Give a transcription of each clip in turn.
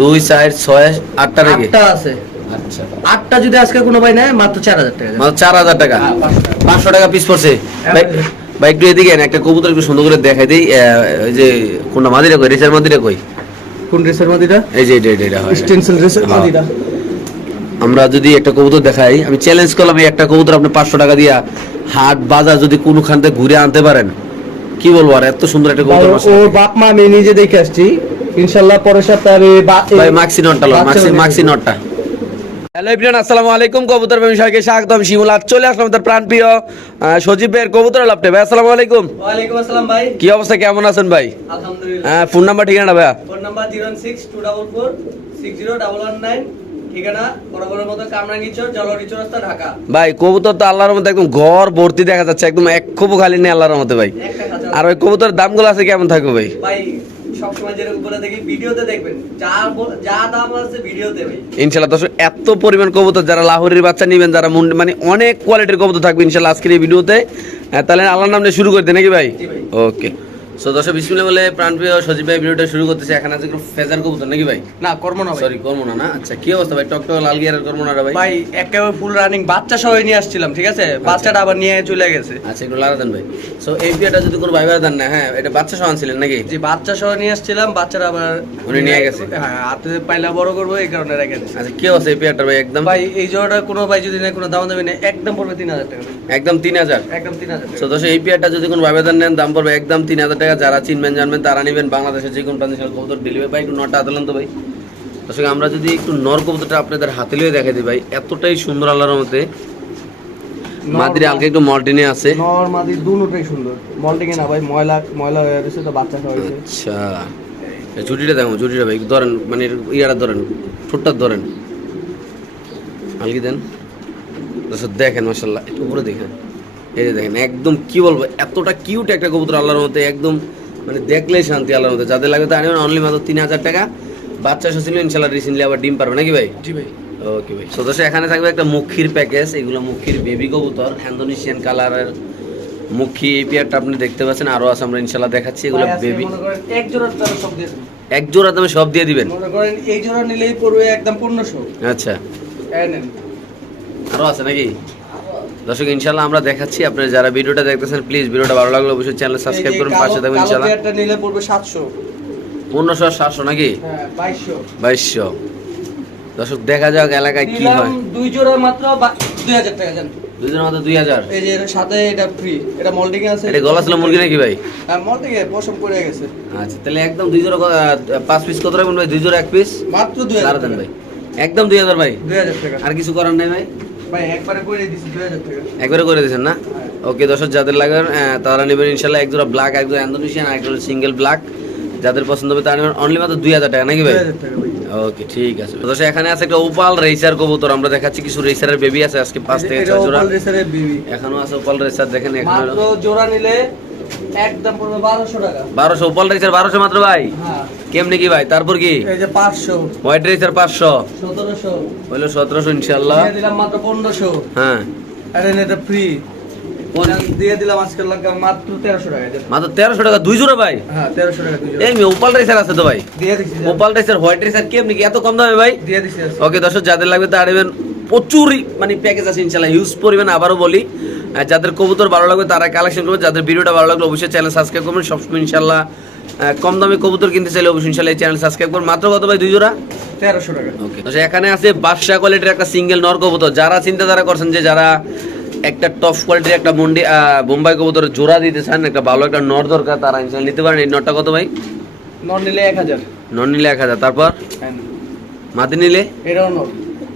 দুই চার ছয় আটটা আটটা আছে। আচ্ছা। আটটা যদি আজকে কোনো ভাই নেয় মাত্র চার হাজার টাকা মাত্র চার হাজার টাকা? হ্যাঁ, পাঁচশো টাকা। পিস পড়ছে। ভাই ভাই একটু এদিকে একটা কবুতর একটু সুন্দর করে দেখাই দিই। ওই যে কোনটা মাদিরা কই? রেচার মাদিরা কই? কোন ড্রেসের মধ্যে এই যে এটা এটা হয় স্টেনসিল ড্রেসের হ্যাঁ। আমরা যদি একটা কবুতর দেখাই আমি চ্যালেঞ্জ করলাম এই একটা কবুতর আপনি পাঁচশো টাকা দিয়া হাট বাজার যদি কোনোখান থেকে ঘুরে আনতে পারেন কি বলব আর এত সুন্দর একটা কবুতর ওর বাপ মা আমি নিজে দেখে আসছি ইনশাল্লাহ পরের সপ্তাহে ভাই নটটা লো হয়ে নটটা হ্যালো এভরিওয়ান আসসালামু আলাইকুম। কবুতর প্রেমী সবাইকে স্বাগতম। শিমুল আজ চলে আসলাম আমাদের প্রাণপ্রিয় সজীব ভাইয়ের কবুতর লাপটে ভাই আসসালামু আলাইকুম। ওয়ালাইকুম আসসালাম ভাই। কি অবস্থা? কেমন আছেন ভাই? আলহামদুলিল্লাহ। হ্যাঁ ফোন নাম্বার ঠিকানা ভাইয়া। Phone number zero six two double four six zero double one nine ঠিকানা বরাবরের মতো কামরাঙ্গিচর জলরিচর রাস্তা ঢাকা। ভাই কবুতর তো আল্লাহর মধ্যে একদম ঘর ভর্তি দেখা যাচ্ছে একদম এক খুবও খালি নেই আল্লাহর মতো ভাই। আর ওই কবুতরের দামগুলো আছে কেমন থাকবে ভাই? ভাই সবসময় যেরকম বলে দেখি ভিডিওতে দেখবেন। যা যা দাম আছে ভিডিওতে ভাই ইনশাল্লাহ দর্শক এত পরিমাণ কবুতর যারা লাহোরের বাচ্চা নেবেন যারা মানে অনেক কোয়ালিটির কবুতর থাকবে আজকের এই ভিডিওতে। তাহলে আল্লাহর নাম নিয়ে শুরু করে দেন নাকি ভাই। ওকে সো দর্শক বিসমিল্লাহ বলে প্রাণপ্রিয় সজীব ভাই ভিডিওটা শুরু করতেছে। এখানে আছে ফেজার কবুতর নাকি ভাই? না কর্ম না ভাই। সরি কর্ম না? না আচ্ছা কি অবস্থা ভাই? টকটক লাল গিয়ারের কর্ম ভাই? ভাই একেবারে ফুল রানিং বাচ্চা সহ নিয়ে আসছিলাম ঠিক আছে? বাচ্চাটা আবার নিয়ে চলে গেছে। আচ্ছা একটু লালা দেন ভাই। সো এই বিয়েটা যদি কোনো ভাই ভাই দেন না হ্যাঁ এটা বাচ্চা সমান ছিলেন নাকি? যে বাচ্চা সহ নিয়ে আসছিলাম বাচ্চাটা আবার উনি নিয়ে গেছে? হ্যাঁ হাতে পাইলা বড় করব এই কারণে রেখে দিচ্ছি আচ্ছা কি অবস্থা এই পেয়ারটা ভাই? একদম ভাই এই জোড়াটা কোনো ভাই যদি নেয় কোনো দাম দেবে না একদম পড়বে তিন হাজার টাকা। একদম তিন হাজার। একদম তিন হাজার সো দর্শক এই পেয়ারটা যদি কোনো ভাইবাদার নেন দাম পড়বে একদম তিন হাজার টাকা। যারা চিনবেন জানবেন তারা নেবেন বাংলাদেশের যে কোনো প্রান্তে কবুতর ডেলিভারি ভাই একটু নটা আদলেন তো ভাই। দর্শক আমরা যদি একটু নর কবুতরটা আপনাদের হাতে লিয়ে দেখাই দিই ভাই এতটাই সুন্দর আল্লাহর মতে মাদিরে হালকা একটু মল্টিনে আছে নর্মাদি দুটোটাই সুন্দর। মল্টিং না ভাই ময়লা ময়লা হয়ে গেছে তো বাচ্চা হয়েছে। আচ্ছা। এই দেখো ভাই ধরেন মানে ইয়াটা ধরেন ঠোঁটটা ধরেন। হালকি দেন। দেখেন মাসাল্লাহ একটু উপরে দেখেন। এই যে দেখেন একদম কি বলব এতটা কিউট একটা কবুতর আল্লাহর মধ্যে একদম মানে দেখলেই শান্তি আল্লাহর মধ্যে যাদের লাগবে তা আনবেন অনলি মাত্র তিন হাজার টাকা। বাচ্চা এসেছিল ইনশাল্লাহ রিসেন্টলি আবার ডিম পারবে নাকি ভাই? জি ভাই। ওকে ভাই। সো দর্শক এখানে থাকবে একটা মুখির প্যাকেজ এগুলো মুখির বেবি কবুতর ইন্দোনেশিয়ান কালারের মুখী এই পেয়ারটা আপনি দেখতে পাচ্ছেন আরও আছে আমরা ইনশাল্লাহ দেখাচ্ছি এগুলো বেবি এক জোড়ার দাম সব দিয়ে এক জোড়া দামে সব দিয়ে দিবেন? মনে করেন এই জোড়া নিলেই পড়বে একদম পনেরোশো। আচ্ছা। এই নেন। আরও আছে নাকি? দর্শক ইনশাল্লাহ আমরা দেখাচ্ছি। আপনারা যারা ভিডিওটা দেখতেছেন প্লিজ ভিডিওটা ভালো লাগলে অবশ্যই চ্যানেল সাবস্ক্রাইব করুন পাশে থাকবেন ইনশাল্লাহ পেয়ারটা নিলে পড়বে সাতশো। পনেরোশো আর সাতশো নাকি? হ্যাঁ বাইশশো। বাইশশো। দর্শক দেখা যাক এলাকায় কি হয়। দুই জোড়া মাত্র বা- দুই হাজার টাকা জান। এই যে এর সাথে এটা ফ্রি এটা মল্টিং আছে। এটা গলা ছিল মুরগি নাকি ভাই? হ্যাঁ মল্টিং এ পশম করে গেছে। আচ্ছা তাহলে একদম দুই জোড়া পাঁচ পিস কত রাখবেন ভাই? দুই জোড়া এক পিস মাত্র দুই চার হাজার দেন টাকা। ভাই। একদম টাকা। আর কিছু করার নাই ভাই? একবারে করে দিয়েছেন না। ওকে দর্শক যাদের লাগান তারা নেবেন ইনশাল্লাহ এক জোড়া ব্ল্যাক একজোড়া ইন্দোনেশিয়ান আর এক সিঙ্গেল ব্ল্যাক যাদের পছন্দ হবে তারা নেবেন অনলি মাত্র দুই হাজার টাকা নাকি ভাই? ওকে ঠিক আছে। দর্শক এখানে আছে একটা ওপাল রেসার কবুতর আমরা দেখাচ্ছি কিছু রেসারের বেবি আছে আজকে পাঁচ থেকে ছয় জোড়া। এখানেও এখনও আছে ওপাল রেসার দেখেন এখানে জোড়া নিলে একদম পড়বে বারোশো টাকা। বারোশো ওপাল রেসার বারোশো মাত্র ভাই? হ্যাঁ। কেমনি কি ভাই? তারপর কি? এই যে পাঁচশো। হোয়াইট রেসার পাঁচশো। সতেরোশো। হইল সতেরোশো ইনশাল্লাহ দিয়ে দিলাম মাত্র পনেরোশো। হ্যাঁ। আর এটা ফ্রি দিয়ে দিলাম আজকের লাগা মাত্র তেরোশো টাকা মাত্র তেরোশো টাকা দুই জোড়া ভাই? হ্যাঁ তেরোশো টাকা দুই জোড়া। এই ওপাল রেসার আছে তো ভাই? দিয়ে ওপাল রেসার হোয়াইট রেসার কেমনি কি? এত কম দামে ভাই? দিয়ে ওকে দর্শক যাদের লাগবে তা আনবেন প্রচুর মানে প্যাকেজ আছে ইনশাল্লাহ হিউজ পরিমাণে আবারও বলি। আর যাদের কবুতর ভালো লাগবে তারা কালেকশন করবে। যাদের ভিডিওটা ভালো লাগবে অবশ্যই চ্যানেল সাবস্ক্রাইব করবেন। সবসময় ইনশাল্লাহ কম দামে কবুতর কিনতে চাইলে অবশ্যই ইনশাল্লাহ এই চ্যানেল সাবস্ক্রাইব করুন মাত্র কত ভাই দুই জোড়া? তেরোশো টাকা। ওকে এখানে আছে বাদশা কোয়ালিটির একটা সিঙ্গেল নর কবুতর। যারা চিন্তাধারা করছেন যে যারা একটা টপ কোয়ালিটির একটা মন্ডি বোম্বাই কবুতর জোড়া দিতে চান একটা ভালো একটা নর দরকার তারা ইনশাল্লাহ নিতে পারেন। এই নরটা কত ভাই? নন নিলে এক হাজার। নর নিলে এক হাজার। তারপর? হ্যাঁ। মাতি নিলে? এটাও নন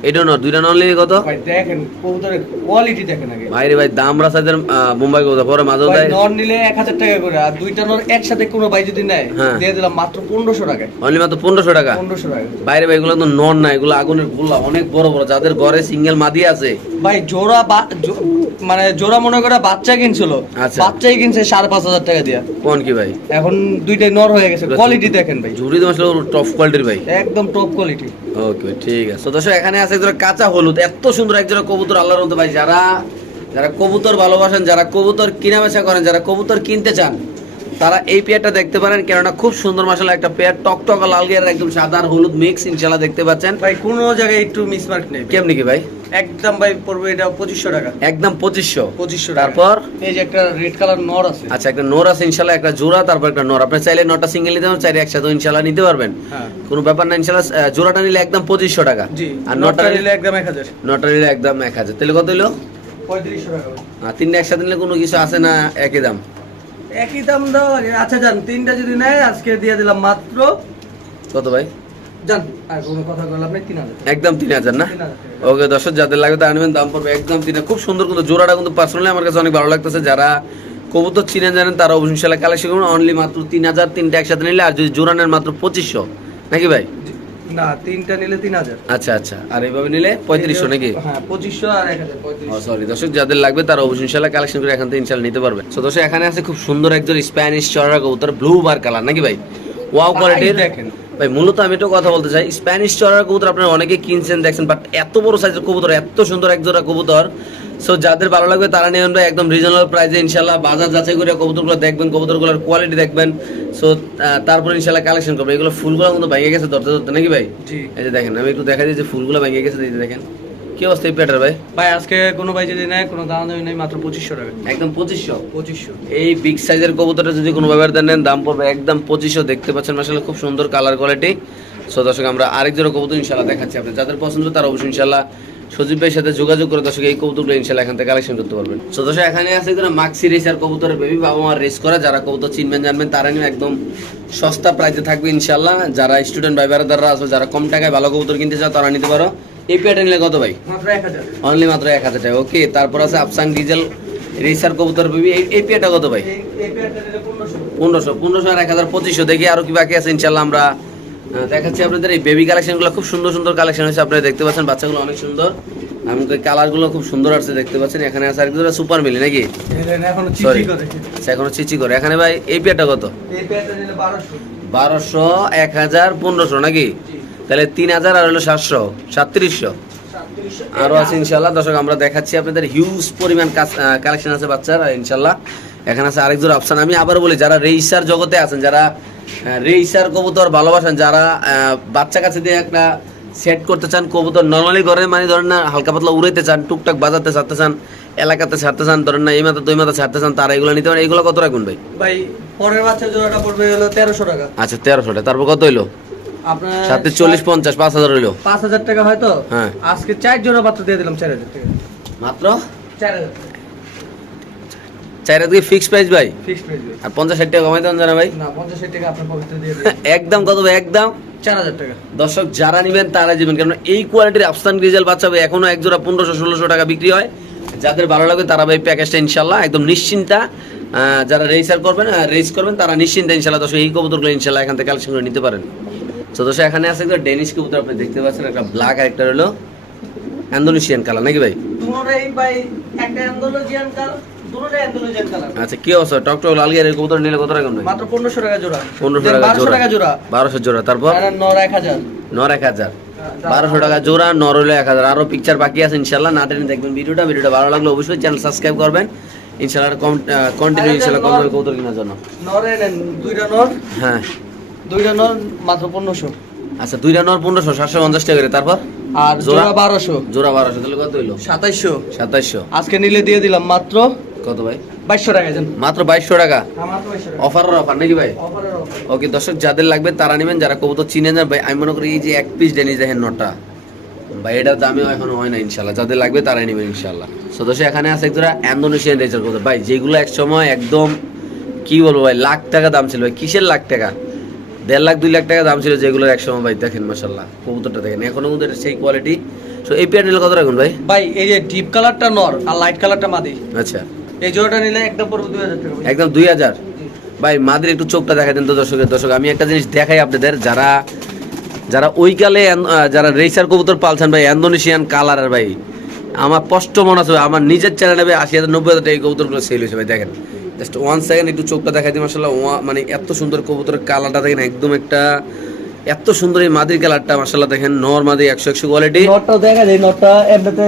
এটাও নর দুইটা নর নিলে কত? ভাই দেখেন কবুতরের কোয়ালিটি দেখেন আগে। ভাই রে ভাই দাম রাসাদের মুম্বাই কবুতর পরে মাঝেও দেয় নন নিলে এক হাজার টাকা করে আর দুইটা নর একসাথে কোনো ভাই যদি নেয়। দিয়ে দিলাম মাত্র পনেরোশো টাকা। অনলি মাত্র পনেরোশো টাকা। পনেরোশো টাকা। বাইরে ভাই এগুলো তো নন না এগুলো আগুনের গোলা অনেক বড় বড় যাদের ঘরে সিঙ্গেল মাদি আছে। ভাই জোড়া মানে জোড়া মনে করে বাচ্চা কিনছিল। আচ্ছা। বাচ্চাই কিনছে সাড়ে পাঁচ হাজার টাকা দিয়া। কোন কি ভাই? এখন দুইটাই নর হয়ে গেছে। কোয়ালিটি দেখেন ভাই। ঝুড়ি তোমার টপ কোয়ালিটির ভাই। একদম টপ কোয়ালিটি ওকে ঠিক আছে। দর্শক এখানে আছে একজোড়া কাঁচা হলুদ। এত সুন্দর একজোড়া কবুতর আল্লাহর মতো ভাই যারা যারা কবুতর ভালোবাসেন যারা কবুতর কিনা বেচা করেন যারা কবুতর কিনতে চান তারা এই পেয়ারটা দেখতে পারেন। কেননা খুব সুন্দর মাসাল একটা পেয়ার টকটকা লাল গিয়ার একদম সাদা আর হলুদ মিক্স ইনশাল্লাহ দেখতে পাচ্ছেন। ভাই কোনো জায়গায় একটু মিস মার্ক নেই কেমনি কি ভাই? একদম ভাই পড়বে এটা পঁচিশশো টাকা। একদম পঁচিশশো। পঁচিশশো তারপর? এই যে একটা রেড কালার নর আছে। আচ্ছা একটা নোর আছে ইনশাল্লাহ একটা জোড়া তারপর একটা নোর। আপনি চাইলে নটা সিঙ্গেল নিতে পারেন চাইলে একসাথে ইনশাল্লাহ নিতে পারবেন। হ্যাঁ। কোনো ব্যাপার না ইনশাল্লাহ জোড়াটা নিলে একদম পঁচিশশো টাকা। আর নটা নিলে একদম এক হাজার। নটা নিলে একদম এক হাজার। তাহলে কত হইল? পঁয়ত্রিশশো টাকা। আর তিনটা একসাথে নিলে কোনো কিছু আছে না একই দাম? একই দাম দেওয়া আচ্ছা যান তিনটা যদি নেয় আজকে দিয়ে দিলাম মাত্র কত ভাই? একদম তিন হাজার না। ওকে দর্শক যাদের লাগবে তা আনবেন দাম পড়বে একদম তিন খুব সুন্দর কিন্তু জোড়াটা কিন্তু পার্সোনালি আমার কাছে অনেক ভালো লাগতেছে। যারা কবুতর চিনে জানেন তারা অবশ্যই কালেকশন করুন। অনলি মাত্র তিন হাজার তিনটা একসাথে নিলে আর যদি জোড়া নেন মাত্র পঁচিশশো। নাকি ভাই? না তিনটা নিলে তিন হাজার। আচ্ছা আচ্ছা। আর এইভাবে নিলে পঁয়ত্রিশশো নাকি? হ্যাঁ পঁচিশশো আর সরি দর্শক যাদের লাগবে তারা অবশ্যই ইনশাল্লাহ কালেকশন করে এখান থেকে ইনশাল্লাহ নিতে পারবে। তো দর্শক এখানে আছে খুব সুন্দর একজন স্প্যানিশ চড়া কবুতর ব্লু বার কালার নাকি ভাই? ওয়াও কোয়ালিটির দেখেন। ভাই মূলত আমি একটু কথা বলতে চাই। স্প্যানিশ চড়ার কবুতর আপনারা অনেকে কিনছেন দেখছেন বাট এত বড় সাইজের কবুতর এত সুন্দর এক জোড়া কবুতর। সো যাদের ভালো লাগবে তারা নিয়ে আমরা একদম রিজনেবল প্রাইসে ইনশাল্লাহ বাজার যাচাই করে কবুতরগুলো দেখবেন কবুতরগুলোর কোয়ালিটি দেখবেন। সো তারপর ইনশাল্লাহ কালেকশন করবেন এগুলো ফুলগুলো কিন্তু ভেঙে গেছে ধরতে ধরতে। নাকি ভাই? এই যে দেখেন আমি একটু দেখা দিই যে ফুলগুলো ভেঙে গেছে দেখেন। কি অবস্থা পেটার ভাই? ভাই আজকে কোনো ভাই যদি নেয় কোনো দাম দামি নেই মাত্র পঁচিশশো টাকা। একদম পঁচিশশো? পঁচিশশো। এই বিগ সাইজের কবুতরটা যদি কোনো ব্যবহার নেন দাম পড়বে একদম পঁচিশশো। দেখতে পাচ্ছেন আসলে খুব সুন্দর কালার কোয়ালিটি সো দর্শক আমরা আরেক জোড়া কবুতর ইনশাল্লাহ দেখাচ্ছি আপনি যাদের পছন্দ তারা অবশ্যই ইনশাল্লাহ সজীব ভাইয়ের সাথে যোগাযোগ করে দর্শক এই কবুতরগুলো ইনশাল্লাহ এখান থেকে কালেকশন করতে পারবেন। সো দর্শক এখানে আছে যারা মাক্সি রেসার কবুতরের বেবি বাবা মার রেস করা যারা কবুতর চিনবেন জানবেন তারা নিয়ে একদম সস্তা প্রাইসে থাকবে ইনশাল্লাহ। যারা স্টুডেন্ট ভাই বেড়াদাররা আছে যারা কম টাকায় ভালো কবুতর কিনতে চাও তারা নিতে পারো। এই নিলে কত ভাই? মাত্র এক হাজার। অনলি মাত্র এক হাজার টাকা ওকে তারপর আছে আফসাং ডিজেল রেসার কবুতর বেবি এই পেয়ারটা কত ভাই? পনেরোশো পনেরোশো আর এক হাজার পঁচিশশো দেখি আরও কি বাকি আছে ইনশাল্লাহ আমরা দেখাচ্ছি আপনাদের এই বেবি কালেকশনগুলো খুব সুন্দর সুন্দর কালেকশন হয়েছে। আপনারা দেখতে পাচ্ছেন বাচ্চাগুলো অনেক সুন্দর। কালারগুলো খুব সুন্দর আসছে দেখতে পাচ্ছেন। এখানে আছে আর সুপার মিলি নাকি? আচ্ছা এখনও চিচি করে। এখানে ভাই এই পেয়ারটা কত? বারোশো। এক হাজার পনেরোশো নাকি? তাহলে তিন হাজার আর হলো সাতশো সাতত্রিশশো। আরও আছে ইনশাল্লাহ। দর্শক আমরা দেখাচ্ছি আপনাদের হিউজ পরিমাণ কালেকশন আছে বাচ্চার ইনশাল্লাহ। এখানে আছে আরেকজন অপশন আমি আবার বলি যারা রেইসার জগতে আছেন যারা রেইসার কবুতর ভালোবাসেন যারা বাচ্চা কাছে দিয়ে একটা সেট করতে চান কবুতর নর্মালি ঘরে মানে ধরেন না হালকা পাতলা উড়াইতে চান টুকটাক বাজাতে ছাড়তে চান এলাকাতে ছাড়তে চান ধরেন না এই মাথা দুই মাথা ছাড়তে চান তারা এগুলো নিতে পারেন। এগুলো কত রাখুন ভাই ভাই পরের বাচ্চার জোড়াটা পড়বে হলো তেরোশো টাকা। আচ্ছা তেরোশোটা তারপর কত হইল? আপনার সাথে চল্লিশ পঞ্চাশ পাঁচ হাজার হইল। পাঁচ হাজার টাকা হয়তো হ্যাঁ। আজকে চার জোড়া মাত্র দিয়ে দিলাম চার হাজার টাকা। মাত্র? চার হাজার চার হাজার ফিক্স প্রাইস ভাই? প্রাইস আর পঞ্চাশ ষাট টাকা কমাইতে জানা ভাই। না পঞ্চাশ ষাট টাকা আপনার পবিত্র দিয়ে একদম কত ভাই একদম? চার হাজার টাকা। দর্শক যারা নেবেন তারা যাবেন কারণ এই কোয়ালিটির আফসান গ্রিজেল বাচ্চা ভাই এখনও এক জোড়া পনেরোশো ষোলোশো টাকা বিক্রি হয়। যাদের ভালো লাগবে তারা ভাই প্যাকেজটা ইনশাল্লাহ একদম নিশ্চিন্তা যারা রেজিস্টার করবেন রেস করবেন তারা নিশ্চিন্তা ইনশাল্লাহ দর্শক এই কবুতরগুলো ইনশাল্লাহ এখান থেকে কালেকশন করে নিতে পারেন। তো দর্শক এখানে আছে একটা ডেনিশ কবুতর আপনি দেখতে পাচ্ছেন একটা ব্ল্যাক আর একটা হলো ইন্দোনেশিয়ান কালার নাকি ভাই? ভাই একটা অ্যান্ডোলজিয়ান কালার আচ্ছা কি অবস্থা? টক টক লাল গিয়ারের কবুতর নিলে কত ভাই মাত্র পনেরোশো টাকা জোড়া। পনেরোশো টাকা জোড়া। টাকা জোড়া। বারোশো জোড়া। তারপর? আর নর এক হাজার। নর এক হাজার। বারোশো টাকা জোড়া নর হলো এক হাজার। আরও পিকচার বাকি আছে ইনশাল্লাহ। না টেনে দেখবেন ভিডিওটা। ভিডিওটা ভালো লাগলে অবশ্যই চ্যানেল সাবস্ক্রাইব করবেন। ইনশাল্লাহ কন্টিনিউ ইনশাল্লাহ কম কবুতর কেনার জন্য। নরে দুইটা নর। হ্যাঁ। দুইটা নর মাত্র পনেরোশো। আচ্ছা দুইটা নর পনেরোশো সাতশো পঞ্চাশ টাকা করে। তারপর? আর জোড়া? জোড়া বারোশো। জোড়া বারোশো তাহলে কত হইল? সাতাইশশো। সাতাইশশো। আজকে নিলে দিয়ে দিলাম মাত্র কত ভাই? বাইশশো টাকা যান মাত্র বাইশশো টাকা? মাত্র অফার নাকি ভাই? ওকে দর্শক যাদের লাগবে তারা নেবেন যারা কবুতর চিনে যান ভাই আমি মনে করি এই যে এক পিস ডেনিস দেখেন নটা ভাই এটার দামেও এখনও হয় না ইনশাল্লাহ যাদের লাগবে তারাই নেবেন ইনশাল্লাহ সো দর্শক এখানে আছে একজোড়া ইন্দোনেশিয়ান রেজার কবুতর। ভাই যেগুলো এক সময় একদম কি বলব ভাই লাখ টাকা দাম ছিল ভাই। কিসের লাখ টাকা? দেড় লাখ দুই লাখ টাকা দাম ছিল যেগুলো এক সময় ভাই দেখেন মাসাল্লাহ কবুতরটা দেখেন। এখনও কিন্তু সেই কোয়ালিটি সো এই পেয়ার নিলে কত রাখুন ভাই? ভাই এই যে ডিপ কালারটা নর আর লাইট কালারটা মাদি। আচ্ছা। এই জোড়াটা নিলে একদম পড়বে দুই হাজার টাকা। ভাই। একদম দুই হাজার। ভাই মাদের একটু চোখটা দেখা দেন তো দর্শকের দর্শক আমি একটা জিনিস দেখাই আপনাদের যারা যারা ওই কালে যারা রেসার কবুতর পালছেন ভাই ইন্দোনেশিয়ান কালারের ভাই আমার কষ্ট মনে আছে ভাই, আমার নিজের চ্যানেলে ভাই আশি হাজার নব্বই হাজার টাকা কবুতরগুলো সেল হয়েছে ভাই দেখেন। জাস্ট ওয়ান সেকেন্ড একটু চোখটা দেখা দিই মাসাল্লাহ মানে এত সুন্দর কবুতরের কালারটা দেখেন একদম একটা এত সুন্দর এই মাদির কালারটা মাসাল্লাহ দেখেন নর মাদি একশো একশো কোয়ালিটি নটটা দেখা যায় নটটা এমনিতে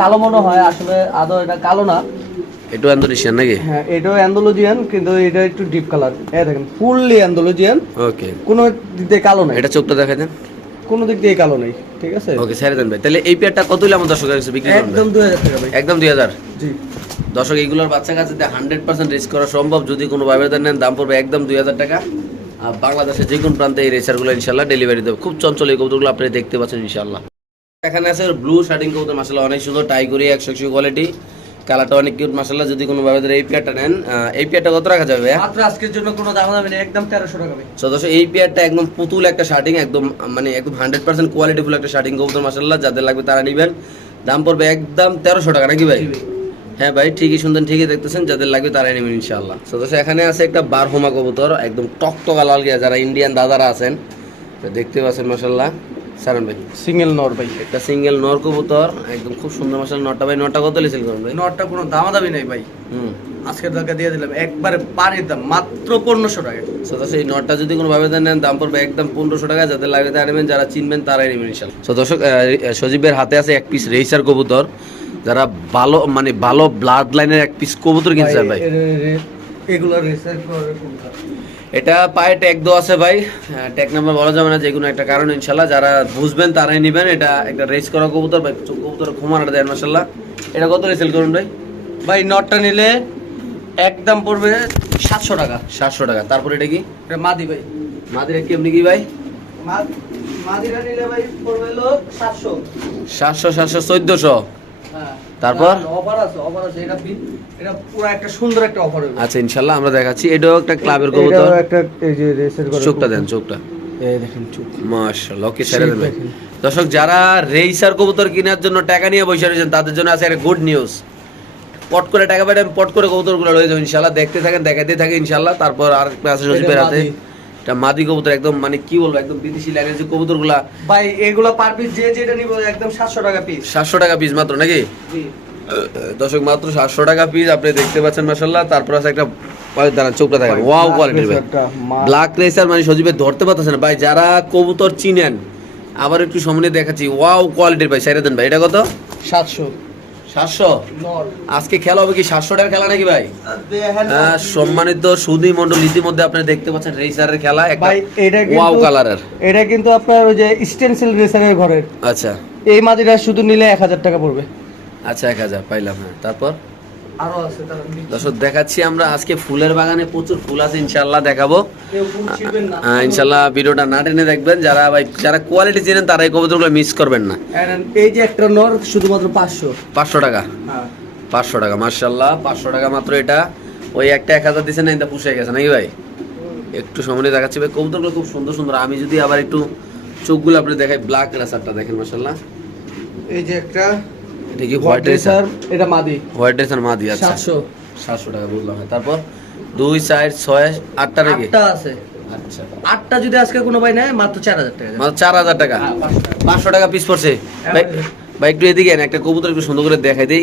কালো মনে হয় আসলে আদৌ এটা কালো না। একটু অ্যান্ডোনেশিয়ান নাকি? হ্যাঁ এটাও অ্যান্ডোলজিয়ান কিন্তু এটা একটু ডিপ কালার এই দেখেন ফুললি অ্যান্ডোলজিয়ান ওকে কোনো দিক দিয়ে কালো নাই। এটা চোখটা দেখা দেন। কোনো দিক দিয়ে কালো নেই ঠিক আছে? ওকে ছেড়ে দেন ভাই। তাহলে এই পেয়ারটা কত হলে আমার দর্শকের কাছে বিক্রি করবেন? একদম দুই হাজার টাকা ভাই। একদম দুই হাজার? জি। দর্শক এইগুলোর বাচ্চা কাছে হান্ড্রেড পার্সেন্ট রিস্ক করা সম্ভব। যদি কোনো ব্যবধান নেন দাম পড়বে একদম দুই হাজার টাকা। আর বাংলাদেশের যে কোনো প্রান্তে এই রেসারগুলো ইনশাল্লাহ ডেলিভারি দেবে। খুব চঞ্চল এই কবুতরগুলো আপনি দেখতে পাচ্ছেন ইনশাল্লাহ। এখানে আছে ব্লু শার্টিং কবুতর মাসাল্লাহ অনেক সুন্দর টাই করি একশো একশো কোয়ালিটি কালারটা অনেক কিউট মাসাল্লাহ যদি কোনো ব্যবধান এই পেয়ারটা নেন এই পেয়ারটা কত রাখা যাবে? মাত্র আজকের জন্য কোনো দাম দামি নেই একদম তেরোশো টাকা দর্শক এই পেয়ারটা একদম পুতুল একটা শার্টিং একদম মানে একদম হান্ড্রেড পার্সেন্ট কোয়ালিটিফুল একটা শার্টিং কবুতর মাসাল্লাহ যাদের লাগবে তারা নেবেন। দাম পড়বে একদম তেরোশো টাকা নাকি ভাই? হ্যাঁ ভাই ঠিকই শুনতেন ঠিকই দেখতেছেন যাদের লাগবে তারাই নেবেন ইনশাআল্লাহ। দর্শক এখানে আছে একটা বারহোমা কবুতর একদম টকটকা লাল গিয়া যারা ইন্ডিয়ান দাদারা আছেন তো দেখতে পাচ্ছেন মাসাল্লাহ সারান ভাই। সিঙ্গেল নর ভাই। একটা সিঙ্গেল নর কবুতর একদম খুব সুন্দর নটা ভাই নটা কত লিসেল করুন ভাই? নরটা কোনো দাম দামি নেই ভাই। হুম। আজকের টাকা দিয়ে দিলাম একবারে পানির দাম মাত্র পনেরোশো টাকা। নটটা যদি কোনো ভাবে নেন দাম পড়বে একদম পনেরোশো টাকা। যাদের লাগবে তারা নেবেন যারা চিনবেন তারাই নেবেন দর্শক সজীবের হাতে আছে এক পিস রেসার কবুতর। যারা ভালো মানে ভালো ব্লাড লাইনের এক পিস কবুতর কিনতে চান ভাই। এগুলো রিসার্চ কোনটা এটা পায়ে ট্যাগ দেওয়া আছে ভাই। ট্যাগ নাম্বার বলা যাবে না যে কোনো একটা কারণ ইনশাল্লাহ। যারা বুঝবেন তারাই নেবেন। এটা একটা রেস করা কবুতর ভাই কবুতর ঘুমানোটা দেন মাসাল্লাহ এটা কত রেসেল করুন ভাই? ভাই নটটা নিলে একদম পড়বে সাতশো টাকা। সাতশো টাকা। তারপর এটা কি? এটা মাদি ভাই। মাদিরা কি আপনি কি ভাই? মাদিরা নিলে ভাই পড়বে সাতশো। সাতশো সাতশো চোদ্দশো। হ্যাঁ। তারপর? অফার আছে অফার আছে। এটা এটা পুরো একটা সুন্দর একটা অফার হবে আচ্ছা ইনশাল্লাহ আমরা দেখাচ্ছি। এটাও একটা ক্লাবের কবুতর। একটা এই যে রেসের চোখটা দেন চোখটা। দর্শক যারা রেইসার কবুতর কেনার জন্য টাকা নিয়ে বসে রয়েছেন তাদের জন্য আছে একটা গুড নিউজ পট করে টাকা পাঠান পট করে কবুতরগুলো রয়ে যাবে ইনশাল্লাহ। দেখতে থাকেন দেখাতে থাকে ইনশাল্লাহ। তারপর আর একটা আছে হাতে। এটা মাদি কবুতর একদম মানে কি বলব একদম বিদেশি লাইনের যে কবুতরগুলা। ভাই এগুলো পার পিস যে যেটা নিব একদম সাতশো টাকা পিস সাতশো টাকা পিস মাত্র নাকি? দর্শক মাত্র সাতশো টাকা পিস আপনি দেখতে পাচ্ছেন মাসাল্লাহ তারপর আছে একটা দাঁড়ান চোখটা দেখেন। ওয়াও কোয়ালিটির ভাই। ব্ল্যাক রেসার মানে সজীবের ধরতে পারতেছে না। ভাই যারা কবুতর চিনেন আবার একটু সামনে দেখাচ্ছি। ওয়াও কোয়ালিটির ভাই সাইরে দেন ভাই। এটা কত? সাতশো। সাতশো? আজকে খেলা হবে কি সাতশো টাকার খেলা নাকি ভাই? সম্মানিত সুদী মন্ডল ইতিমধ্যে আপনি দেখতে পাচ্ছেন রেসারের খেলা ভাই এটা ওয়াও কালারের। এটা কিন্তু আপনার ওই যে স্টেনসিল রেসারের ঘরের। আচ্ছা। এই মাদিটা শুধু নিলে এক হাজার টাকা পড়বে। আচ্ছা এক হাজার পাইলাম হ্যাঁ। তারপর। দর্শক দেখাচ্ছি আমরা আজকে ফুলের বাগানে প্রচুর ফুল আছে ইনশাল্লাহ দেখাবো। ইনশাল্লাহ ভিডিওটা না টেনে দেখবেন যারা ভাই যারা কোয়ালিটি চেনেন তারা এই কবুতরগুলো মিস করবেন না। এই যে একটা নর শুধুমাত্র পাঁচশো। পাঁচশো টাকা? হ্যাঁ। পাঁচশো টাকা মার্শাল্লাহ পাঁচশো টাকা মাত্র এটা। ওই একটা এক হাজার দিচ্ছে না এটা পুষে গেছে নাকি ভাই? একটু সামনে দেখাচ্ছি ভাই কবুতরগুলো খুব সুন্দর সুন্দর। আমি যদি আবার একটু চোখগুলো আপনি দেখাই ব্ল্যাক রেসারটা দেখেন মার্শাল্লাহ এই যে একটা এটা কি হোয়াইট রেসার এটা মাদি। হোয়াইট রেসার মা দিয়ে আচ্ছা। সাতশো। সাতশো টাকা বুঝলাম হ্যাঁ। তারপর দুই চার ছয় আটটা নাকি? আটটা আছে। আচ্ছা। আটটা যদি আজকে কোনো ভাই নেয় মাত্র চার হাজার টাকা। মাত্র চার হাজার টাকা? হ্যাঁ, পাঁচশো টাকা। পিস পড়ছে। ভাই ভাই একটু এদিকে একটা কবুতর একটু সুন্দর করে দেখাই দিই।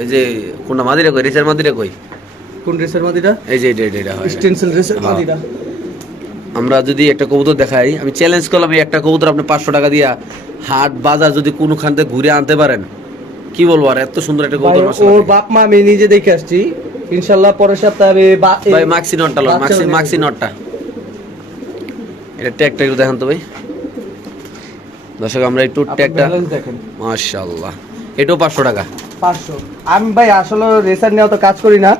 ওই যে কোনটা মাদিরা কই? রেসার মাদিরা কই? কোন ড্রেসের মাদিটা? এই যে এটা এটা হয়। স্টেনসিল ড্রেসের হ্যাঁ। মাদিটা। আমরা যদি একটা কবুতর দেখাই আমি চ্যালেঞ্জ করলাম এই একটা কবুতর আপনি পাঁচশো টাকা দিয়া হাট বাজার যদি কোনোখান থেকে ঘুরে আনতে পারেন। কি বলব আর এত সুন্দর একটা কবুতর মাশাআল্লাহ। ওর বাপ মা আমি নিজে দেখে আসছি। ইনশাল্লাহ পরের সপ্তাহে আমি ভাই মাক্সি নটটা লো বাচ্চা মাক্সি মাক্সি নটটা এটা ট্যাগটা একটু দেখান তো ভাই। দর্শক আমরা একটু ট্যাগটা মাশাআল্লাহ। এটাও পাঁচশো টাকা। পাঁচশো। আমি ভাই আসলে রেসার নেওয়া তো কাজ করি না।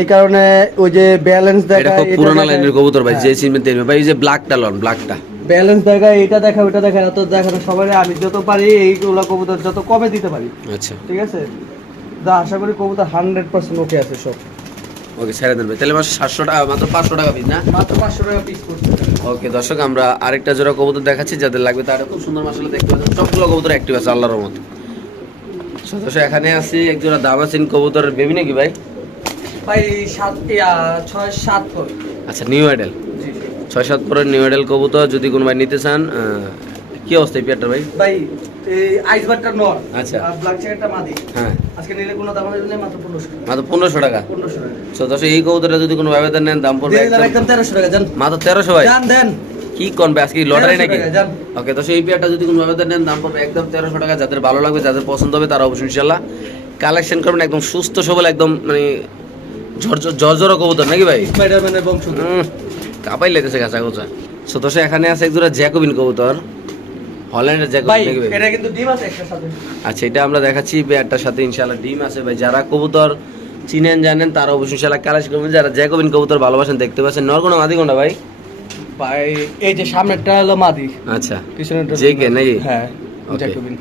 এই কারণে ওই যে ব্যালেন্স দেখা এটা খুব পুরোনো লাইনের কবুতর ভাই যে চিনবেন দেখবেন ভাই এই যে ব্ল্যাকটা লন ব্ল্যাকটা ব্যালেন্স দেখা এটা দেখা ওটা দেখা এত দেখানো সবাই আমি যত পারি এইগুলো কবুতর যত কমে দিতে পারি। আচ্ছা। ঠিক আছে? তো আশা করি কবুতর হান্ড্রেড পার্সেন্ট ওকে আছে সব। ওকে ছেড়ে দেন তাহলে মাত্র সাতশো টাকা মাত্র পাঁচশো টাকা পিস না? মাত্র পাঁচশো টাকা পিস করছে। ওকে দর্শক আমরা আরেকটা জোড়া কবুতর দেখাচ্ছি যাদের লাগবে তারা খুব সুন্দর মাসালা দেখতে পাচ্ছেন। সবগুলো কবুতর অ্যাক্টিভ আছে আল্লাহর মতো দর্শক এখানে আছে এক জোড়া দামাসিন কবুতরের বেবি নাকি ভাই? ভাই সাত ছয় সাত আচ্ছা নিউ আইডেল ছয় সাত পরের নিউ আইডেল কবুতর যদি কোনো ভাই নিতে চান কি অবস্থা এই পেয়ারটা ভাই? ভাই এই আইসবারটা নর আচ্ছা। আর ব্ল্যাক মাদি। হ্যাঁ। আজকে নিলে কোনো দাম নেই মাত্র পনেরোশো টাকা। মাত্র পনেরোশো টাকা? পনেরোশো টাকা। তো দর্শক এই কবুতরটা যদি কোনো ব্যবধান নেন দাম পড়বে একদম একদম তেরোশো টাকা যান মাত্র তেরোশো ভাই? যান দেন। কি করবে আজকে লটারি নাকি? ওকে তো সেই পেয়ারটা যদি কোনো ব্যবধান নেন দাম পড়বে একদম তেরোশো টাকা। যাদের ভালো লাগবে যাদের পছন্দ হবে তারা অবশ্যই ইনশাল্লাহ কালেকশন করবেন একদম সুস্থ সবল একদম মানে ঝরঝর কবুতর নাকি ভাই? স্পাইডারম্যানের বংশ কাপাই লেগেছে গাছা গোছা সো এখানে আছে এক দুটা জ্যাকোবিন কবুতর। হল্যান্ডের জ্যাকোবিন এটা কিন্তু ডিম আছে একটার সাথে। আচ্ছা এটা আমরা দেখাচ্ছি পেয়ারটার সাথে ইনশাআল্লাহ ডিম আছে। ভাই যারা কবুতর চিনেন জানেন তারা অবশ্যই ইনশাআল্লাহ কালেকশন করবেন। যারা জ্যাকোবিন কবুতর ভালোবাসেন দেখতে পাচ্ছেন। নরকোনা মাদি কোনটা ভাই? ভাই এই যে সামনেরটা হলো মাদি। আচ্ছা। পিছনেরটা জেকে নাকি? হ্যাঁ. জ্যাকোবিন।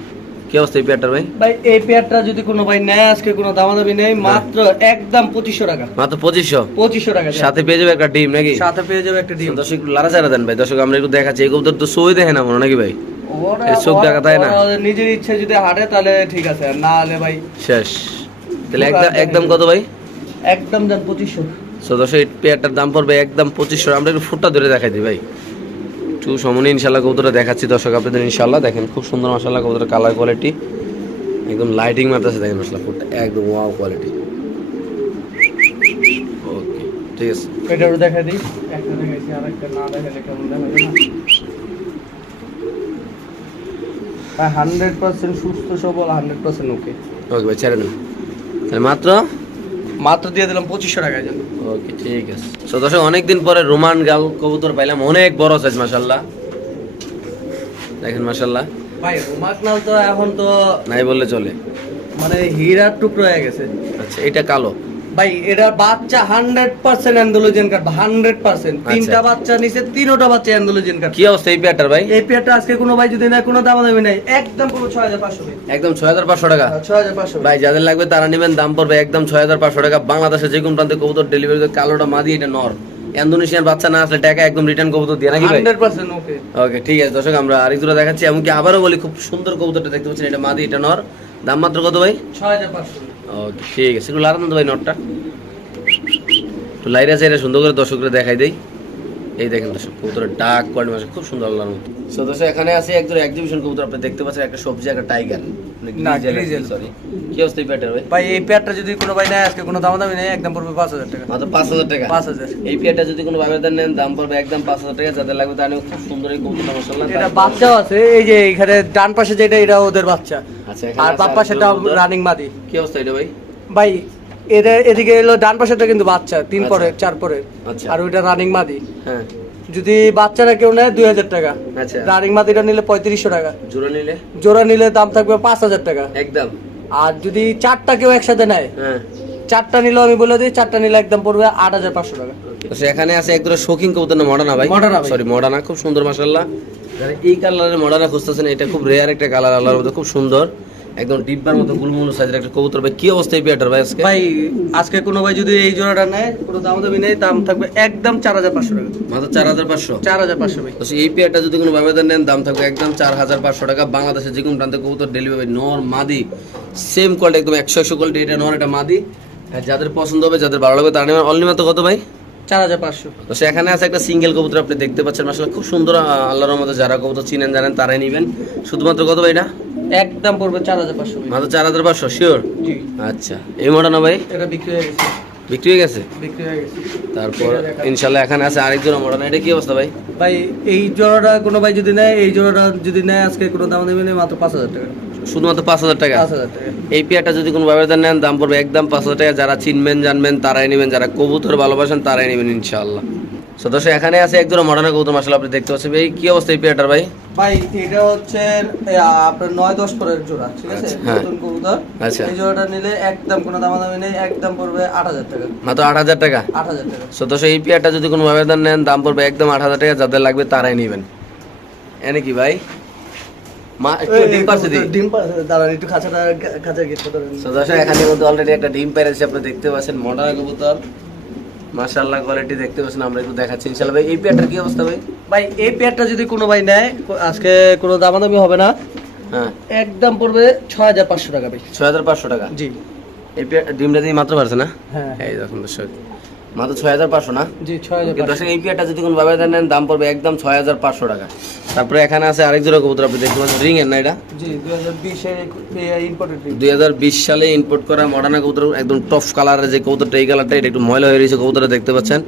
কি অবস্থা এই পেয়ারটার ভাই? ভাই এই পেয়ারটা যদি কোনো ভাই নেয় আজকে কোনো দামাদামি নেই মাত্র একদম পঁচিশশো টাকা। মাত্র পঁচিশশো? পঁচিশশো টাকা সাথে পেয়ে যাবে একটা ডিম নাকি? সাথে পেয়ে যাবে একটা ডিম। দর্শক একটু লারা চারা দেন ভাই। দর্শক আমরা একটু দেখাচ্ছি। এই কবুতর তো সই দেখে না মনে নাকি ভাই? চোখ দেখা তাই না? নিজের ইচ্ছে যদি হাঁটে তাহলে ঠিক আছে। না হলে ভাই শেষ। তাহলে একদম একদম কত ভাই? একদম যান পঁচিশশো। সো দর্শক এই পেয়ারটার দাম পড়বে একদম পঁচিশশো। আমরা একটু ফুটটা ধরে দেখাই দিই ভাই। একটু সমনে ইনশাল্লাহ কবুতরটা দেখাচ্ছি। দর্শক আপনাদের ইনশাল্লাহ দেখেন খুব সুন্দর মশাল্লাহ কবুতরের কালার কোয়ালিটি একদম লাইটিং মারতেছে দেখেন মশলা ফুটটা একদম ওয়াও কোয়ালিটি ওকে ঠিক আছে। এটা দেখা দিই। একটা দেখাইছি আর একটা না দেখালে কেমন দেখাবে না? হান্ড্রেড পার্সেন্ট সুস্থ সবল হান্ড্রেড পার্সেন্ট ওকে ওকে ভাই ছেড়ে দেন। তাহলে মাত্র মাত্র দিয়ে দিলাম পঁচিশশো টাকায় জন্য ওকে ঠিক আছে। সো দর্শক অনেকদিন পরে রোমান গাল কবুতর পাইলাম অনেক বড় সাইজ মাসাল্লাহ দেখেন মাসাল্লাহ ভাই রোমাকনাল তো এখন তো নাই বললে চলে। মানে হীরার টুকরো হয়ে গেছে। আচ্ছা এটা কালো। ভাই বাচ্চা হান্ড্রেড পার্সেন্ট অ্যান্ডোলোজেন হান্ড্রেড পার্সেন্ট তিনটা বাচ্চা নিচে তিনটা বাচ্চা অ্যান্ডোলোজেন কাট কি অবস্থা এই পেয়ারটার ভাই? এই পেয়ারটা আজকে কোনো ভাই যদি কোনো দাম নাই। একদম পুরো ছয় হাজার পাঁচশো একদম ছয় হাজার পাঁচশো টাকা? হ্যাঁ, ছয় হাজার পাঁচশো ভাই। যাদের লাগবে তারা নেবেন দাম পড়বে একদম ছয় হাজার পাঁচশো টাকা। বাংলাদেশে যে কোন প্রান্তে কবুতর ডেলিভারি কালোটা মাদি এটা নর। ইন্দোনেশিয়ান বাচ্চা না আসলে টাকা একদম রিটার্ন কবুতর দিয়ে নাকি ওকে ওকে ঠিক আছে। দর্শক আমরা আরেক দূরে দেখাচ্ছি। এমনকি আবারও বলি খুব সুন্দর কবুতরটা দেখতে পাচ্ছেন এটা মাদি এটা নর। দাম মাত্র কত ভাই? 6500 ও ঠিক আছে। একটু লাগান ভাই নটটা। তো লাইরা চাইরা সুন্দর করে দর্শকরা দেখাই দেই। এই দেখেন দর্শক কবুতরের ডাক কোয়ালিটি মাসে খুব সুন্দর আল্লাহর মতো। সো দর্শক এখানে আছে একদম এক্সিবিশন কবুতর আপনি দেখতে পাচ্ছেন একটা সবজি একটা মানে টাইগার কোনো দাম দামি নেই একদম পড়বে টাকা। মাত্র 5000 টাকা? 5000 এই প্যাটটা যদি কোনো ভাবে নেন দাম পড়বে একদম 5000 টাকা যাদের লাগবে খুব সুন্দর এই বাচ্চা আছে এই যে এখানে ডান পাশে যেটা এটা ওদের বাচ্চা। আর আছে বাম পাশেটা রানিং মাদি। কি অবস্থা এটা ভাই? ভাই এর এদিকে এলো ডান পাশেটা কিন্তু বাচ্চা তিন আচ্ছা। পরে চার পরে আচ্ছা। আর ওইটা রানিং মাদি। হ্যাঁ। যদি বাচ্চারা কেউ নেয় দুই হাজার টাকা। আচ্ছা। রানিং মাদিটা নিলে পঁয়ত্রিশশো টাকা। জোড়া নিলে? জোড়া নিলে দাম থাকবে পাঁচ হাজার টাকা। একদম। আর যদি চারটা কেউ একসাথে নেয় হ্যাঁ। চারটা নিলেও আমি বলে দিই চারটা নিলে একদম পড়বে আট হাজার পাঁচশো টাকা। তো সেখানে আছে এক দুটো শৌখিন কবুতর না মডানা ভাই? মডানা সরি মডানা খুব সুন্দর মাশাল্লাহ যারা এই কালারের মডানা খুঁজতেছেন এটা খুব রেয়ার একটা কালার আল্লাহর মধ্যে খুব সুন্দর। একদম ডিব্বার মতো গুলমুল সাইজের একটা কবুতর। ভাই কি অবস্থা এই পেয়ারটার ভাই আজকে? ভাই আজকে কোনো ভাই যদি এই জোড়াটা নেয় কোনো দাম দামি নেই দাম থাকবে একদম চার হাজার পাঁচশো টাকা। মাত্র চার হাজার পাঁচশো? চার হাজার পাঁচশো ভাই। তো এই পেয়ারটা যদি কোনো বাবেদার নেন দাম থাকবে একদম চার হাজার পাঁচশো টাকা। বাংলাদেশে যে কোনো প্রান্তে কবুতর ডেলিভারি নর মাদি সেম কোয়ালিটি একদম একশো একশো কোয়ালিটি এটা নর এটা মাদি। আর যাদের পছন্দ হবে যাদের ভালো লাগবে তারা নেবেন। অনলি মাত্র কত ভাই? তো সেখানে আছে একটা সিঙ্গেল কবুতর আপনি দেখতে পাচ্ছেন আসলে খুব সুন্দর আল্লাহর মধ্যে যারা কবুতর চিনেন জানেন তারাই নেবেন। শুধুমাত্র কত ভাই এটা? একদম পড়বে চার হাজার পাঁচশো মাত্র চার হাজার পাঁচশো শিওর আচ্ছা এই মডানা ভাই? এটা বিক্রি হয়ে গেছে। বিক্রি হয়ে গেছে? বিক্রি হয়ে গেছে। তারপর ইনশাল্লাহ এখানে আছে আরেকজন মডানা এটা কি অবস্থা ভাই? ভাই এই জোড়াটা কোনো ভাই যদি নেয় এই জোড়াটা যদি নেয় আজকে কোনো দাম নেই মাত্র পাঁচ হাজার টাকা। শুধুমাত্র পাঁচ হাজার টাকা। এই পেয়ারটা যদি কোনো ব্যবধান নেন দাম পড়বে একদম পাঁচ হাজার টাকা। যারা চিনবেন জানবেন তারাই নেবেন। যারা কবুতর ভালোবাসেন তারাই নেবেন ইনশাআল্লাহ। সদস্য এখানে আছে একজন মডার্ন কবুতর মাসাল আপনি দেখতে পাচ্ছেন। এই কি অবস্থা এই পেয়ারটার ভাই? ভাই এটা হচ্ছে আপনার নয় দশ পরের জোড়া ঠিক আছে? আচ্ছা, হ্যাঁ। নতুন কবুতর। আচ্ছা। এই জোড়াটা নিলে একদম কোনো দাম দামি নেই একদম পড়বে আট হাজার টাকা। মাত্র আট হাজার টাকা? আট হাজার টাকা। এই পেয়ারটা যদি কোনো ব্যবধান নেন দাম পড়বে একদম আট হাজার টাকা। যাদের লাগবে তারাই নেবেন। এনে কি ভাই? মা ডিম পারছে দি? ডিম পারছে দাঁড়ান একটু খাঁচাটা খাঁচার গেট ধরেন সদস্য এখানে কিন্তু অলরেডি একটা ডিম পেরেছে আপনি দেখতে পাচ্ছেন মডার্ন কবুতর। মাশাআল্লাহ কোয়ালিটি দেখতে পাচ্ছেন আমরা একটু দেখাচ্ছি ইনশাআল্লাহ। ভাই এই পেয়ারটার কি অবস্থা ভাই? ভাই এই পেয়ারটা যদি কোনো ভাই নেয় আজকে কোনো দামাদামি হবে না। হ্যাঁ। একদম পড়বে ছয় হাজার পাঁচশো টাকা ভাই। ছয় হাজার পাঁচশো টাকা? জি। এই পেয়ার ডিমটা দিয়ে মাত্র পারছে না? হ্যাঁ। এই দেখুন দর্শক। মাত্র ছয় হাজার পাঁচশো না? জি ছয় হাজার দর্শক এই পেয়ারটা যদি কোনো ভাবে নেন দাম পড়বে একদম ছয় হাজার পাঁচশো টাকা। তারপরে এখানে আছে আরেক জোড়া কবুতর আপনি দেখতে পাচ্ছেন রিং এর না এটা? জি দুই হাজার বিশ সালে ইম্পোর্ট করা মডার্না কবুতর একদম টফ কালারের যে কবুতরটা এই কালারটা এটা একটু ময়লা হয়ে রয়েছে কবুতরটা দেখতে পাচ্ছেন।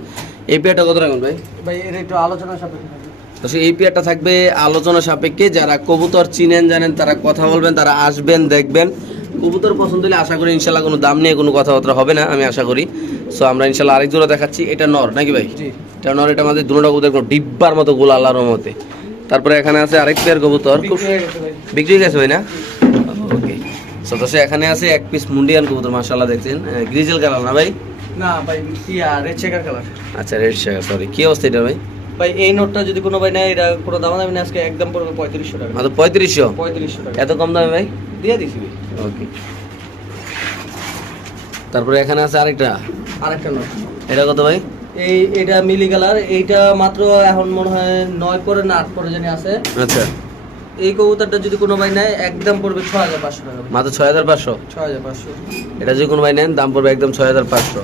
এই পেয়ারটা কত রাখুন ভাই? ভাই এর একটু আলোচনা সাপেক্ষে থাকবে। দর্শক এই পেয়ারটা থাকবে আলোচনা সাপেক্ষে যারা কবুতর চিনেন জানেন তারা কথা বলবেন তারা আসবেন দেখবেন। কবুতর পছন্দ হলে আশা করি ইনশাল্লাহ কোনো দাম নিয়ে কোনো কথাবার্তা হবে না আমি আশা করি। সো আমরা ইনশাল্লাহ আরেক জোড়া দেখাচ্ছি এটা নর নাকি ভাই? এটা নর এটা আমাদের দুটো কবুতর কোনো ডিব্বার মতো গোল আল্লাহর মতে তারপরে এখানে আছে আরেক পেয়ার কবুতর খুব বিক্রি হয়ে গেছে ভাই। না? ওকে সো দর্শক এখানে আছে এক পিস মুন্ডিয়ান কবুতর মাশাআল্লাহ দেখছেন। গ্রিজেল কালার না ভাই? না ভাই রেড চেকার কালার। আচ্ছা রেড শেয়ার সরি কি অবস্থা এটা ভাই? ভাই এই নোটটা যদি কোনো ভাই নেয় এটা কোনো দাম দামি না আজকে একদম পড়বে পঁয়ত্রিশশো টাকা। মাত্র পঁয়ত্রিশশো? পঁয়ত্রিশশো টাকা। এত কম দামে ভাই? দিয়ে দিছি। ওকে। তারপরে এখানে আছে আরেকটা? আরেকটা নোট। এটা কত ভাই? এই এটা মিলি কালার। এইটা মাত্র এখন মনে হয় নয় পরে না আট পরে জানি আছে। আচ্ছা। এই কবুতরটা যদি কোনো ভাই নেয় একদম পড়বে ছ হাজার পাঁচশো টাকা। মাত্র ছয় হাজার পাঁচশো? ছ হাজার পাঁচশো। এটা যদি কোনো ভাই নেন দাম পড়বে একদম ছয় হাজার পাঁচশো।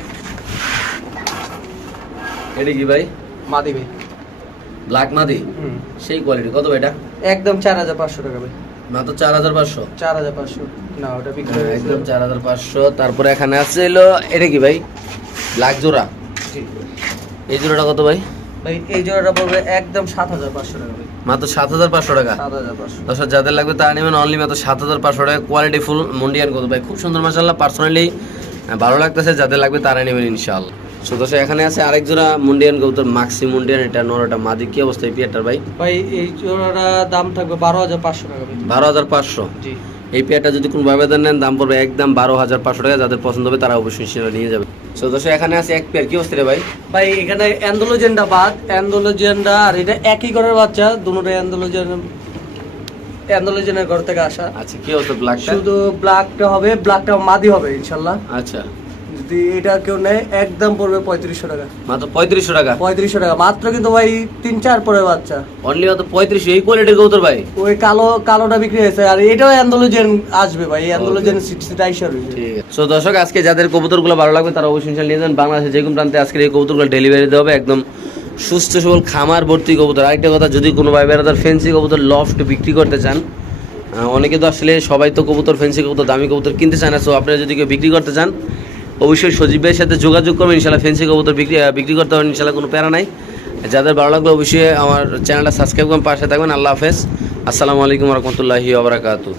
এটা কি ভাই? মাদি ভাই। ব্ল্যাক মাদি? সেই কোয়ালিটি কত ভাই এটা? একদম চার হাজার পাঁচশো টাকা ভাই। মাত্র চার হাজার পাঁচশো। চার হাজার পাঁচশো। না ওটা বিক্রি হয়ে একদম চার হাজার পাঁচশো। তারপরে এখানে আছে এলো এটা কি ভাই ব্ল্যাক জোড়া। এই জোড়াটা কত ভাই? ভাই এই জোড়াটা পড়বে একদম সাত হাজার পাঁচশো টাকা ভাই। মাত্র সাত হাজার পাঁচশো টাকা? সাত হাজার যাদের লাগবে তারা নেবেন অনলি মাত্র সাত হাজার পাঁচশো টাকা। কোয়ালিটি ফুল মুন্ডিয়ান কত ভাই খুব সুন্দর মাসাল্লাহ পার্সোনালি ভালো লাগতেছে। যাদের লাগবে তারা নেবেন ইনশাআল্লাহ। সো দর্শক এখানে আছে আরেক জোড়া মুন্ডিয়ান কবুতর মাক্সি মুন্ডিয়ান। এটা নরটা মাদি কি অবস্থা এই পিয়ারটার ভাই? ভাই এই জোড়াটা দাম থাকবে বারো হাজার পাঁচশো টাকা বারো হাজার পাঁচশো? জি। এই পেয়ারটা যদি কোনো ব্যবধান নেন দাম পড়বে একদম বারো হাজার পাঁচশো টাকা। যাদের পছন্দ হবে তারা অবশ্যই সেটা নিয়ে যাবে। সো দর্শক এখানে আছে এক পেয়ার। কি অবস্থা রে ভাই? ভাই এখানে অ্যান্ডোলোজেনটা বাদ। অ্যান্ডোলোজেনটা আর এটা একই ঘরের বাচ্চা। দুটোটাই অ্যান্ডোলোজেন অ্যান্ডোলোজেনের ঘর থেকে আসা। আচ্ছা কি অবস্থা ব্ল্যাকটা শুধু ব্ল্যাকটা হবে ব্ল্যাকটা মাদি হবে ইনশাল্লাহ। আচ্ছা। যদি এটা কেউ নেয় একদম পড়বে পঁয়ত্রিশশো টাকা। মাত্র পঁয়ত্রিশশো টাকা? পঁয়ত্রিশশো টাকা। মাত্র কিন্তু ভাই তিন চার পরে বাচ্চা। অনলি মাত্র পঁয়ত্রিশশো। এই কোয়ালিটির কবুতর ভাই? ওই কালো কালোটা বিক্রি হয়েছে। আর এটাও অ্যান্ডোলোজেন আসবে ভাই। অ্যান্ডোলোজেন ঠিক আছে। সো দর্শক আজকে যাদের কবুতরগুলো ভালো লাগবে তারা অবশ্যই নিয়ে যান। বাংলাদেশে যে কোনো প্রান্তে আজকে এই কবুতরগুলো ডেলিভারি দেওয়া হবে। একদম সুস্থ সবল খামার ভর্তি কবুতর। আরেকটা কথা যদি কোনো ভাই বেড়াদার ফেন্সি কবুতর লফট বিক্রি করতে চান অনেকে তো আসলে সবাই তো কবুতর ফেন্সি কবুতর দামি কবুতর কিনতে চায় না। সো আপনারা যদি কেউ বিক্রি করতে চান অবশ্যই সজীব ভাইয়ের সাথে যোগাযোগ করবেন, ইনশাল্লাহ ফেন্সি কবুতর বিক্রি বিক্রি করতে পারেন ইনশাল্লাহ কোনো প্যারা নাই। যাদের ভালো লাগল অবশ্যই আমার চ্যানেলটা সাবস্ক্রাইব করুন পাশে থাকবেন, আল্লাহ হাফেজ। আসসালামু আলাইকুম রহমতুল্লাহি আবরাকাতু